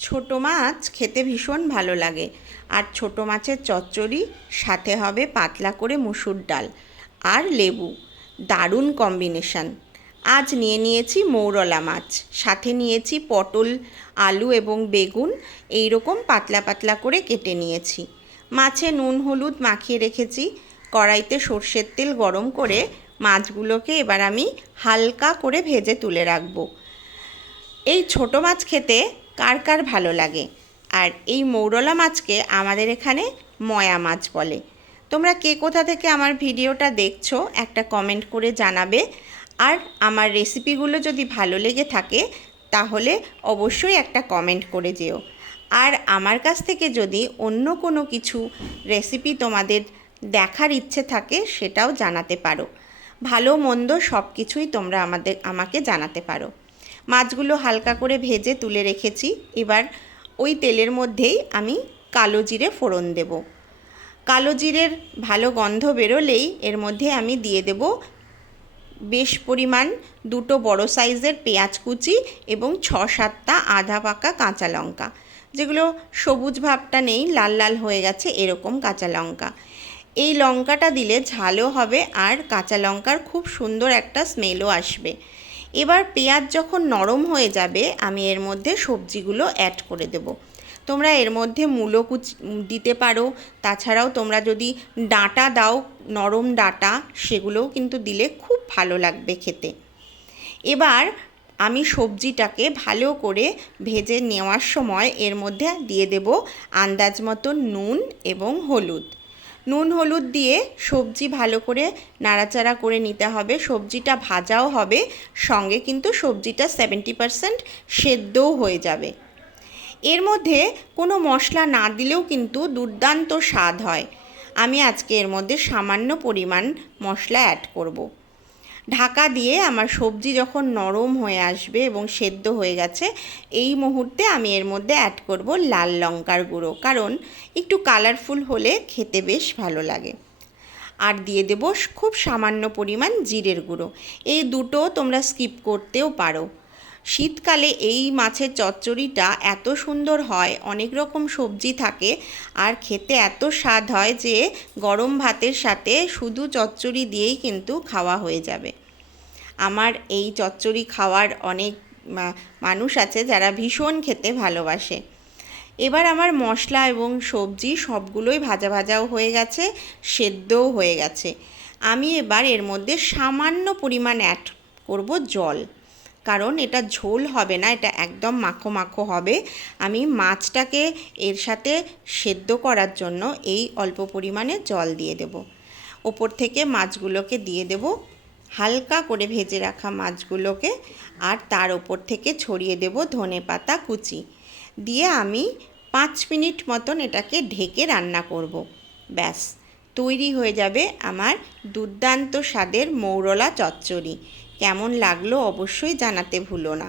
ছোটো মাছ খেতে ভীষণ ভালো লাগে। আর ছোটো মাছের চচ্চড়ি, সাথে হবে পাতলা করে মুসুর ডাল আর লেবু। দারুণ কম্বিনেশান। আজ নিয়েছি মৌরলা মাছ, সাথে নিয়েছি পটল, আলু এবং বেগুন এইরকম পাতলা পাতলা করে কেটে নিয়েছি। মাছে নুন হলুদ মাখিয়ে রেখেছি। কড়াইতে সর্ষের তেল গরম করে মাছগুলোকে এবার আমি হালকা করে ভেজে তুলে রাখবো। এই ছোটো মাছ খেতে কার কার ভালো লাগে? আর এই মৌরলা মাছকে আমাদের এখানে ময়া মাছ বলে। তোমরা কে কোথা থেকে আমার ভিডিওটা দেখছো একটা কমেন্ট করে জানাবে। আর আমার রেসিপিগুলো যদি ভালো লেগে থাকে তাহলে অবশ্যই একটা কমেন্ট করে যেও। আর আমার কাছ থেকে যদি অন্য কোনো কিছু রেসিপি তোমাদের দেখার ইচ্ছে থাকে সেটাও জানাতে পারো। ভালো মন্দ সব কিছুই তোমরা আমাকে জানাতে পারো। মাছগুলো হালকা করে ভেজে তুলে রেখেছি। এবার ওই তেলের মধ্যেই আমি কালো জিরে ফোড়ন দেব। কালো জিরের ভালো গন্ধ বেরোলেই এর মধ্যে আমি দিয়ে দেব বেশ পরিমাণ 2 বড় সাইজের পেঁয়াজ কুচি এবং 6-7টা আধা পাকা কাঁচা লঙ্কা, যেগুলো সবুজ ভাবটা নেই, লাল লাল হয়ে গেছে এরকম কাঁচা লঙ্কা। এই লঙ্কাটা দিলে ঝালও হবে আর কাঁচা লঙ্কার খুব সুন্দর একটা স্মেলও আসবে। এবার পেঁয়াজ যখন নরম হয়ে যাবে আমি এর মধ্যে সবজিগুলো অ্যাড করে দেব। তোমরা এর মধ্যে মূলো কুচি দিতে পারো, তাছাড়াও তোমরা যদি ডাঁটা দাও, নরম ডাঁটা, সেগুলোও কিন্তু দিলে খুব ভালো লাগবে খেতে। এবার আমি সবজিটাকে ভালো করে ভেজে নেওয়ার সময় এর মধ্যে দিয়ে দেব আন্দাজ মতো নুন এবং হলুদ। নুন হলুদ দিয়ে সবজি ভালো করে নাড়াচাড়া করে নিতে হবে। সবজিটা ভাজাও হবে, সঙ্গে কিন্তু সবজিটা 70% সেদ্ধও হয়ে যাবে। এর মধ্যে কোনো মশলা না দিলেও কিন্তু দুর্দান্ত স্বাদ হয়। আমি আজকে এর মধ্যে সামান্য পরিমাণ মশলা অ্যাড করব। ঢাকা দিয়ে আমার সবজি যখন নরম হয়ে আসবে এবং সেদ্ধ হয়ে গেছে, এই মুহূর্তে আমি এর মধ্যে অ্যাড করব লাল লঙ্কার গুঁড়ো, কারণ একটু কালারফুল হলে খেতে বেশ ভালো লাগে। আর দিয়ে দেব খুব সামান্য পরিমাণ জিরের গুঁড়ো। এই দুটো তোমরা স্কিপ করতেও পারো। শীতকালে এই মাছের চচ্চড়িটা এত সুন্দর হয়, অনেক রকম সবজি থাকে আর খেতে এত স্বাদ হয় যে গরম ভাতের সাথে শুধু চচ্চড়ি দিয়েই কিন্তু খাওয়া হয়ে যাবে। আমার এই চচ্চড়ি খাওয়ার অনেক মানুষ আছে যারা ভীষণ খেতে ভালোবাসে। এবার আমার মশলা এবং সবজি সবগুলোই ভাজা ভাজাও হয়ে গেছে, সেদ্ধও হয়ে গেছে। আমি এবার এর মধ্যে সামান্য পরিমাণ অ্যাড করব জল, কারণ এটা ঝোল হবে না, এটা একদম মাখো মাখো হবে। আমি মাছটাকে এর সাথে সেদ্ধ করার জন্য এই অল্প পরিমাণে জল দিয়ে দেব। ওপর থেকে মাছগুলোকে দিয়ে দেব, হালকা করে ভেজে রাখা মাছগুলোকে, আর তার ওপর থেকে ছড়িয়ে দেব ধনেপাতা কুচি দিয়ে আমি 5 মিনিট মতন এটাকে ঢেকে রান্না করব। ব্যাস তৈরি হয়ে যাবে আমার দুর্দান্ত স্বাদের মৌরলা চচ্চড়ি। কেমন লাগলো অবশ্যই জানাতে ভুলো না।